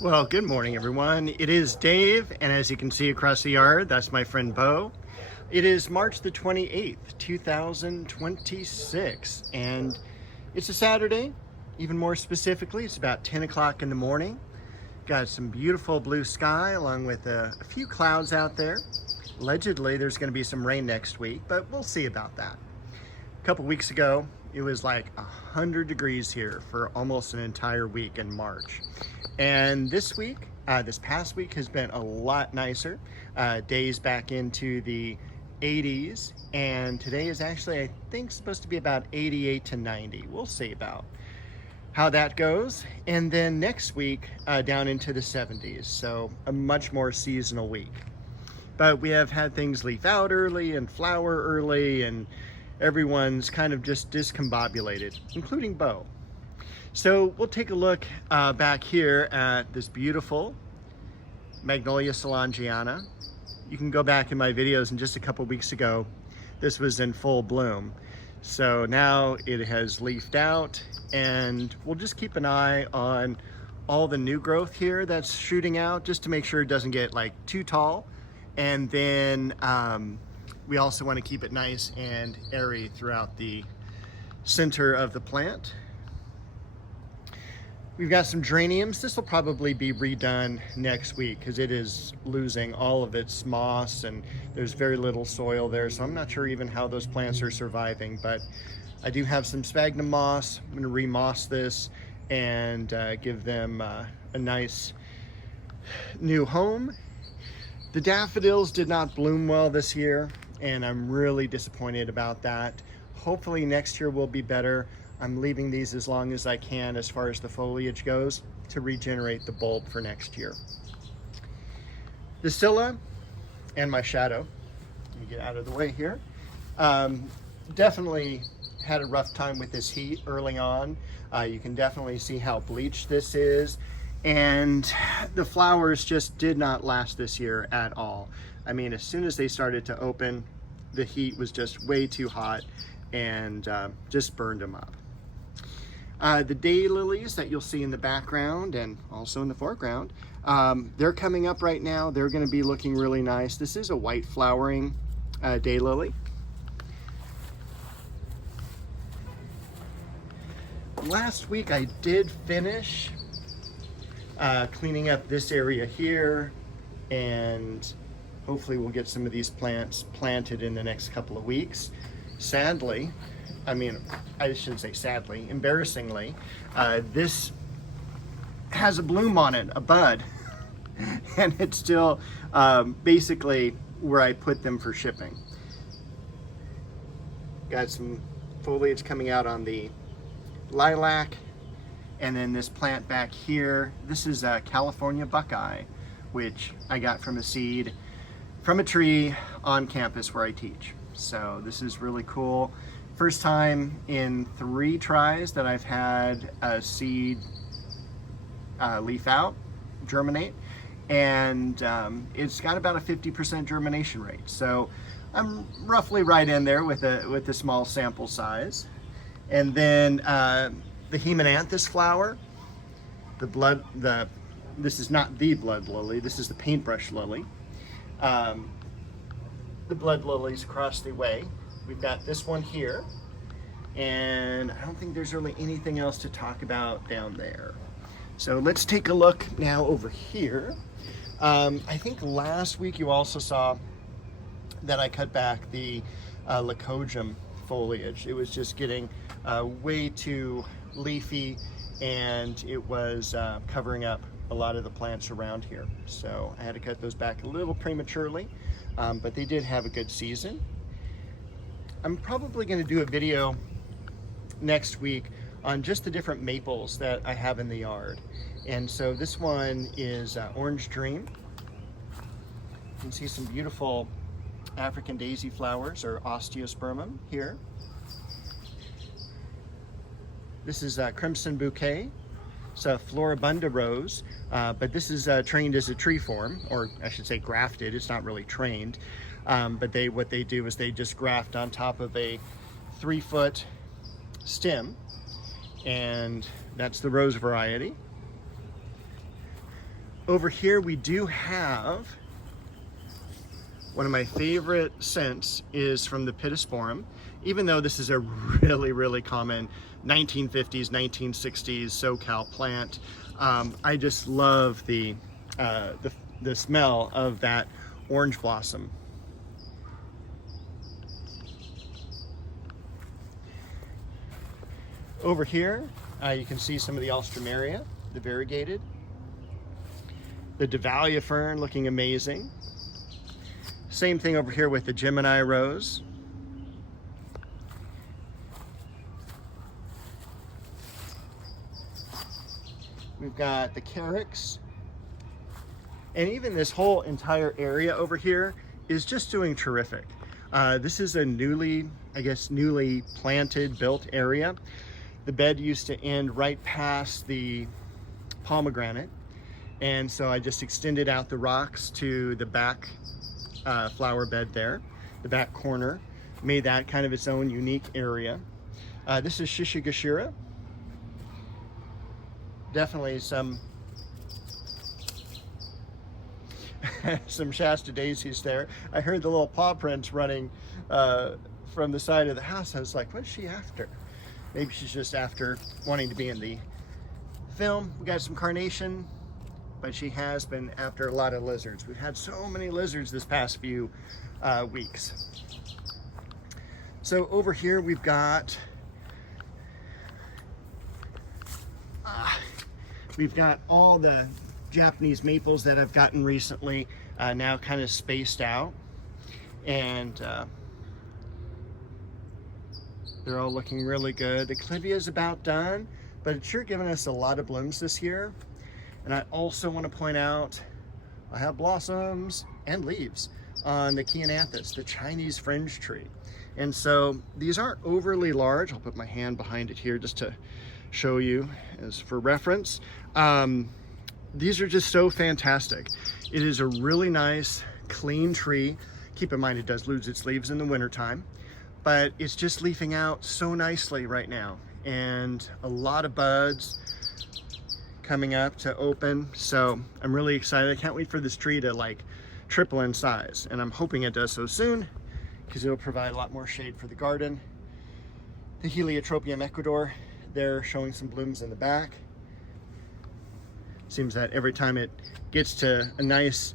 Well, good morning, everyone. It is Dave, and as you can see across the yard, that's my friend Bo. It is March the 28th, 2026, and it's a Saturday. Even more specifically, it's about 10 o'clock in the morning. Got some beautiful blue sky along with a few clouds out there. Allegedly, there's going to be some rain next week, but we'll see about that. A couple weeks ago, it was like 100 degrees here for almost an entire week in March. And this week, this past week has been a lot nicer. Days back into the 80s, and today is actually, I think, supposed to be about 88 to 90. We'll see about how that goes. And then next week, down into the 70s. So a much more seasonal week. But we have had things leaf out early and flower early, and everyone's kind of just discombobulated, including Bo. So we'll take a look back here at this beautiful Magnolia Solangiana. You can go back in my videos, and just a couple weeks ago, this was in full bloom. So now it has leafed out, and we'll just keep an eye on all the new growth here that's shooting out, just to make sure it doesn't get like too tall. And then we also want to keep it nice and airy throughout the center of the plant. We've got some geraniums. This will probably be redone next week because it is losing all of its moss and there's very little soil there. So I'm not sure even how those plants are surviving, but I do have some sphagnum moss. I'm gonna remoss this and give them a nice new home. The daffodils did not bloom well this year, and I'm really disappointed about that. Hopefully next year will be better. I'm leaving these as long as I can as far as the foliage goes to regenerate the bulb for next year. The Scilla and my shadow, let me get out of the way here, definitely had a rough time with this heat early on. You can definitely see how bleached this is, and the flowers just did not last this year at all. I mean, as soon as they started to open, the heat was just way too hot and just burned them up. The daylilies that you'll see in the background and also in the foreground, they're coming up right now. They're going to be looking really nice. This is a white flowering daylily. Last week I did finish cleaning up this area here, and hopefully we'll get some of these plants planted in the next couple of weeks. Sadly, I mean, I shouldn't say sadly, embarrassingly, this has a bloom on it, a bud, and it's still basically where I put them for shipping. Got some foliage coming out on the lilac, and then this plant back here, this is a California buckeye, which I got from a seed from a tree on campus where I teach. So this is really cool. First time in 3 tries that I've had a seed leaf out, germinate, and it's got about a 50% germination rate. So I'm roughly right in there with a small sample size. And then the Chionanthus flower, this is not the blood lily, this is the paintbrush lily. The blood lilies across the way. We've got this one here, and I don't think there's really anything else to talk about down there. So let's take a look now over here. I think last week you also saw that I cut back the Lycojum foliage. It was just getting way too leafy, and it was covering up a lot of the plants around here. So I had to cut those back a little prematurely, but they did have a good season. I'm probably going to do a video next week on just the different maples that I have in the yard. And so this one is Orange Dream. You can see some beautiful African daisy flowers, or osteospermum here. This is Crimson Bouquet. It's a Floribunda rose, but this is trained as a tree form, or I should say grafted. It's not really trained, but what they do is they just graft on top of a 3-foot stem, and that's the rose variety. Over here we do have one of my favorite scents is from the Pittosporum. Even though this is a really common 1950s, 1960s SoCal plant, I just love the smell of that orange blossom. Over here, you can see some of the Alstroemeria, the variegated. The Dahlia fern looking amazing. Same thing over here with the Gemini rose. We've got the Carex. And even this whole entire area over here is just doing terrific. This is a newly planted, built area. The bed used to end right past the pomegranate. And so I just extended out the rocks to the back flower bed there, the back corner, made that kind of its own unique area. This is Shishigashira. Definitely some Shasta daisies there. I heard the little paw prints running from the side of the house. I was like, what's she after? Maybe she's just after wanting to be in the film. We got some carnation, but she has been after a lot of lizards. We've had so many lizards this past few weeks. So over here we've got all the Japanese maples that I've gotten recently now kind of spaced out, and they're all looking really good. The Clivia is about done, but it's sure given us a lot of blooms this year. And I also want to point out, I have blossoms and leaves on the Chionanthus, the Chinese fringe tree. And so these aren't overly large. I'll put my hand behind it here just to show you as for reference. These are just so fantastic. It is a really nice, clean tree. Keep in mind it does lose its leaves in the wintertime, but it's just leafing out so nicely right now. And a lot of buds coming up to open. So I'm really excited. I can't wait for this tree to like triple in size. And I'm hoping it does so soon because it'll provide a lot more shade for the garden. The Heliotropium Ecuador, they're showing some blooms in the back. Seems that every time it gets to a nice,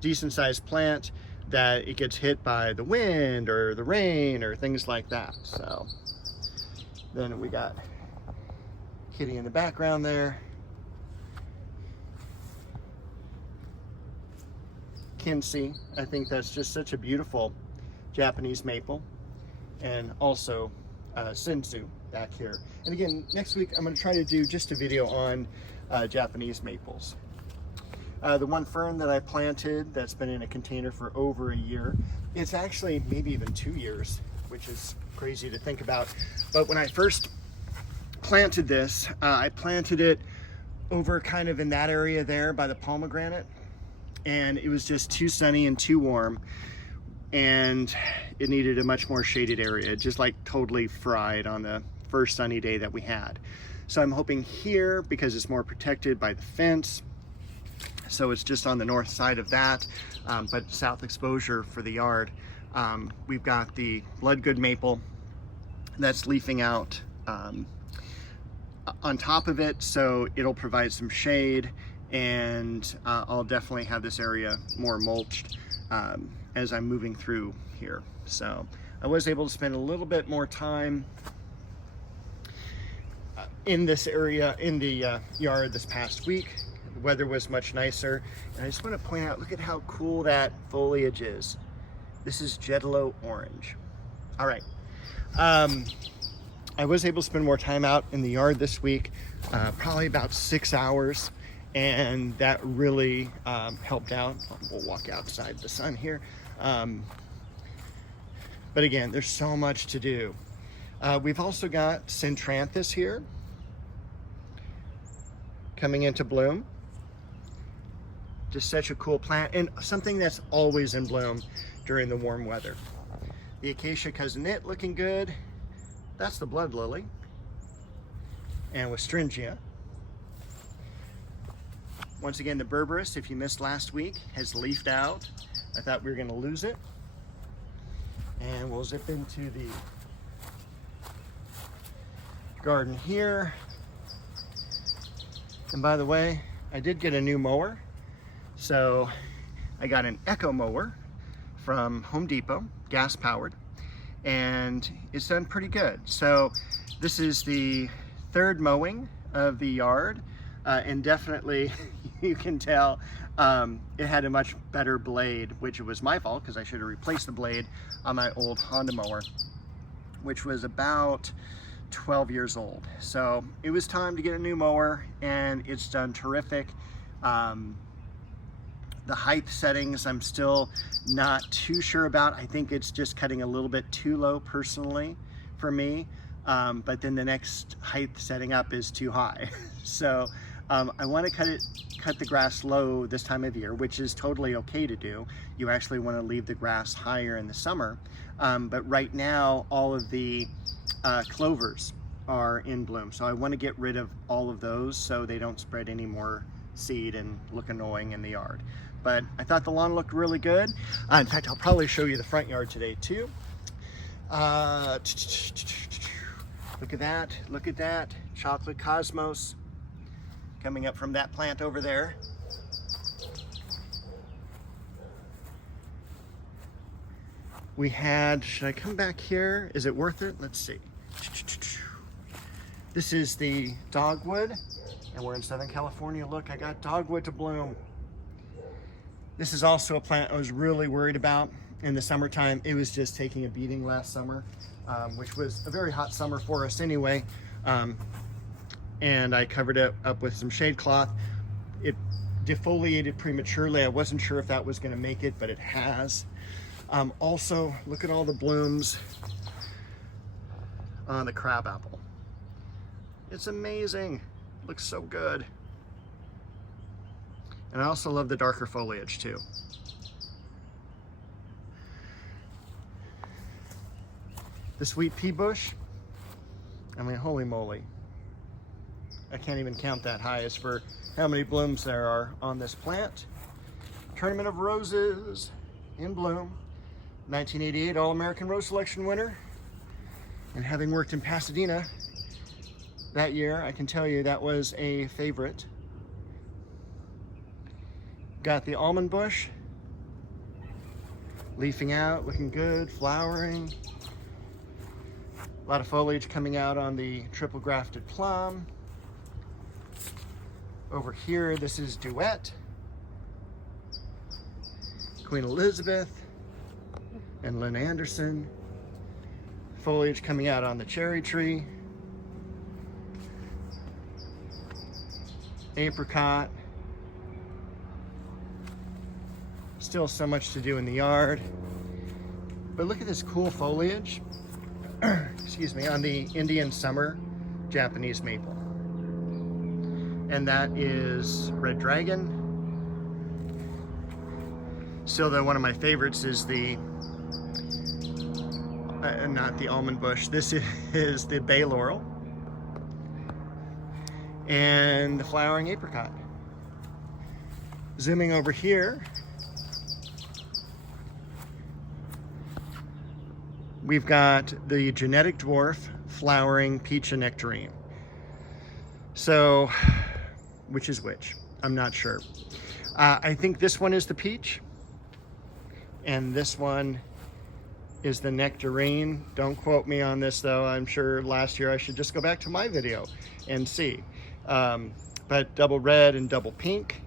decent sized plant, that it gets hit by the wind or the rain or things like that. So then we got Kitty in the background there. Kinsey, I think that's just such a beautiful Japanese maple. And also Sensu back here. And again, next week I'm going to try to do just a video on Japanese maples. The one fern that I planted that's been in a container for over a year, it's actually maybe even 2 years, which is crazy to think about. But when I first planted this, I planted it over kind of in that area there by the pomegranate, and it was just too sunny and too warm, and it needed a much more shaded area. It just like totally fried on the first sunny day that we had. So I'm hoping here, because it's more protected by the fence, so it's just on the north side of that, but south exposure for the yard. We've got the Bloodgood maple that's leafing out on top of it, so it'll provide some shade, and I'll definitely have this area more mulched as I'm moving through here. So I was able to spend a little bit more time in this area, in the yard this past week. The weather was much nicer, and I just want to point out, look at how cool that foliage is. This is Jetalo orange. All right. I was able to spend more time out in the yard this week, probably about 6 hours, and that really helped out. We'll walk outside the sun here. But again, there's so much to do. We've also got Chionanthus here coming into bloom. Just such a cool plant, and something that's always in bloom during the warm weather. The Acacia cousinette looking good. That's the blood lily. And with Stringia. Once again, the berberis, if you missed last week, has leafed out. I thought we were gonna lose it. And we'll zip into the garden here. And by the way, I did get a new mower. So I got an Echo mower from Home Depot, gas powered, and it's done pretty good. So this is the third mowing of the yard, and definitely you can tell it had a much better blade, which was my fault because I should have replaced the blade on my old Honda mower, which was about 12 years old. So it was time to get a new mower, and it's done terrific. The height settings I'm still not too sure about. I think it's just cutting a little bit too low personally for me, but then the next height setting up is too high. So I want to cut the grass low this time of year, which is totally okay to do. You actually want to leave the grass higher in the summer, but right now all of the clovers are in bloom, so I want to get rid of all of those so they don't spread any more seed and look annoying in the yard. But I thought the lawn looked really good. In fact, I'll probably show you the front yard today too. Look at that, look at that. Chocolate cosmos coming up from that plant over there. We had, should I come back here? Is it worth it? Let's see. This is the dogwood, and we're in Southern California. Look, I got dogwood to bloom. This is also a plant I was really worried about in the summertime. It was just taking a beating last summer, which was a very hot summer for us anyway. And I covered it up with some shade cloth. It defoliated prematurely. I wasn't sure if that was gonna make it, but it has. Also, look at all the blooms on the crabapple. It's amazing. It looks so good. And I also love the darker foliage too. The sweet pea bush, I mean, holy moly. I can't even count that high as for how many blooms there are on this plant. Tournament of Roses in bloom. 1988 All-American Rose Selection winner. And having worked in Pasadena that year, I can tell you that was a favorite. Got the almond bush, leafing out, looking good, flowering. A lot of foliage coming out on the triple grafted plum. Over here, this is Duet, Queen Elizabeth, and Lynn Anderson. Foliage coming out on the cherry tree. Apricot. Still so much to do in the yard. But look at this cool foliage, excuse me, on the Indian summer Japanese maple. And that is Red Dragon. Still though, one of my favorites is the, not the almond bush, this is the bay laurel. And the flowering apricot. Zooming over here, we've got the Genetic Dwarf flowering peach and nectarine. So, which is which? I'm not sure. I think this one is the peach, and this one is the nectarine. Don't quote me on this though. I'm sure last year I should just go back to my video and see. But double red and double pink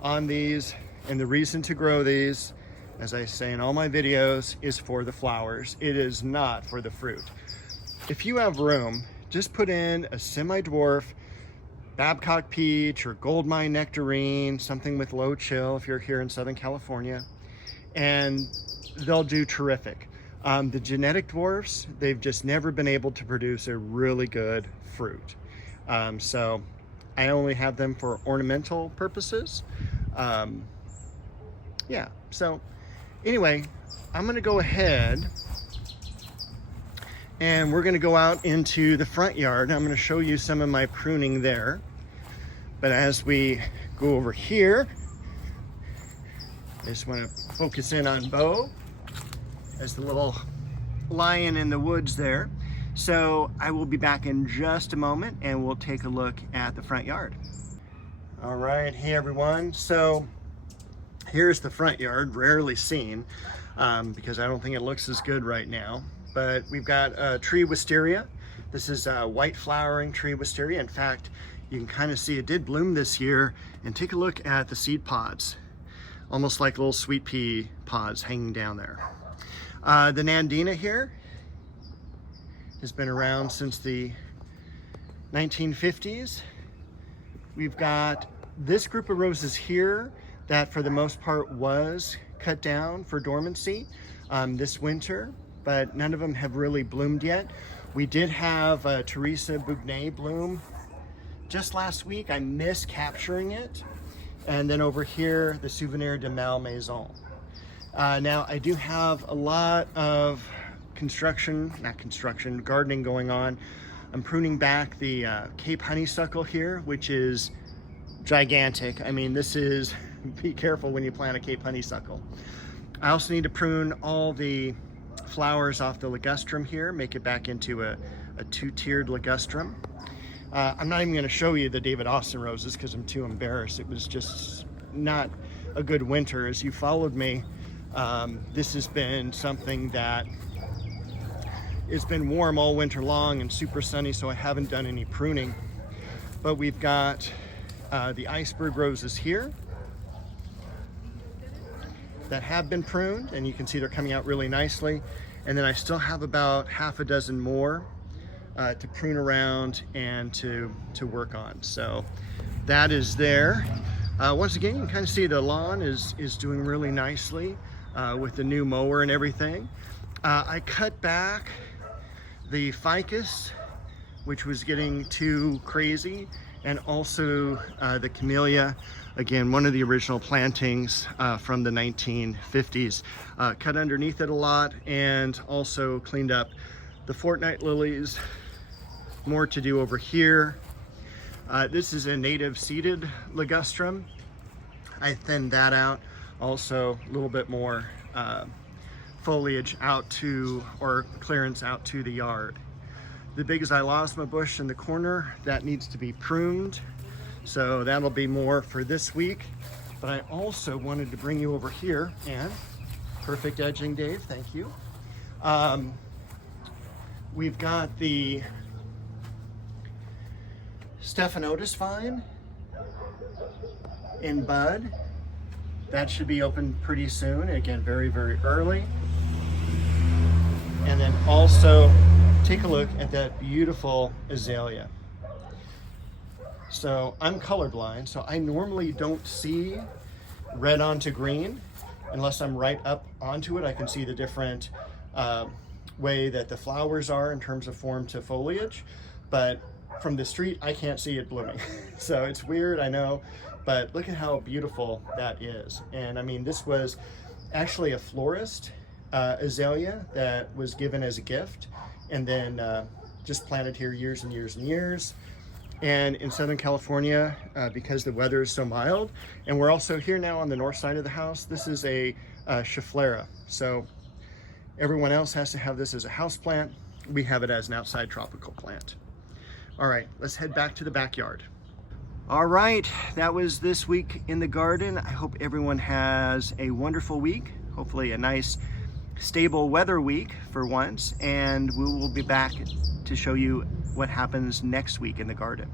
on these, and the reason to grow these, as I say in all my videos, is for the flowers. It is not for the fruit. If you have room, just put in a semi-dwarf Babcock peach or Goldmine nectarine, something with low chill if you're here in Southern California, and they'll do terrific. The genetic dwarfs, they've just never been able to produce a really good fruit. So I only have them for ornamental purposes. Yeah, so anyway, I'm gonna go ahead and we're gonna go out into the front yard. I'm gonna show you some of my pruning there. But as we go over here, I just want to focus in on Bo as the little lion in the woods there. So I will be back in just a moment and we'll take a look at the front yard. All right, hey everyone. So here's the front yard, rarely seen because I don't think it looks as good right now. But we've got a tree wisteria. This is a white flowering tree wisteria. In fact, you can kind of see it did bloom this year. And take a look at the seed pods, almost like little sweet pea pods hanging down there. The Nandina here has been around since the 1950s. We've got this group of roses here that for the most part was cut down for dormancy this winter, but none of them have really bloomed yet. We did have Teresa Bougnay bloom just last week. I missed capturing it. And then over here, the Souvenir de Malmaison. Now I do have a lot of gardening going on. I'm pruning back the Cape honeysuckle here, which is gigantic. I mean, this is, be careful when you plant a Cape honeysuckle. I also need to prune all the flowers off the ligustrum here, make it back into a two-tiered ligustrum. I'm not even going to show you the David Austin roses because I'm too embarrassed. It was just not a good winter. As you followed me, this has been something that it's been warm all winter long and super sunny, so I haven't done any pruning. But we've got the iceberg roses here that have been pruned, and you can see they're coming out really nicely. And then I still have about half a dozen more to prune around and to work on. So that is there. Once again, you can kind of see the lawn is doing really nicely with the new mower and everything. I cut back the ficus, which was getting too crazy, and also the camellia, again, one of the original plantings from the 1950s. Cut underneath it a lot and also cleaned up the fortnight lilies. More to do over here. This is a native seeded ligustrum. I thinned that out. Also a little bit more foliage out to, or clearance out to the yard. The big xylosma bush in the corner, that needs to be pruned. So that'll be more for this week. But I also wanted to bring you over here, and perfect edging, Dave, thank you. We've got the Stephanotis vine in bud. That should be open pretty soon. Again, very, very early. And then also take a look at that beautiful azalea. So I'm colorblind, so I normally don't see red onto green unless I'm right up onto it. I can see the different way that the flowers are in terms of form to foliage, but from the street, I can't see it blooming. So it's weird, I know, but look at how beautiful that is. And I mean, this was actually a florist azalea that was given as a gift and then just planted here years and years and years. And in Southern California, because the weather is so mild, and we're also here now on the north side of the house, this is a Schefflera. So everyone else has to have this as a house plant. We have it as an outside tropical plant. All right, let's head back to the backyard. All right, that was this week in the garden. I hope everyone has a wonderful week, hopefully a nice, stable weather week for once, and we will be back to show you what happens next week in the garden.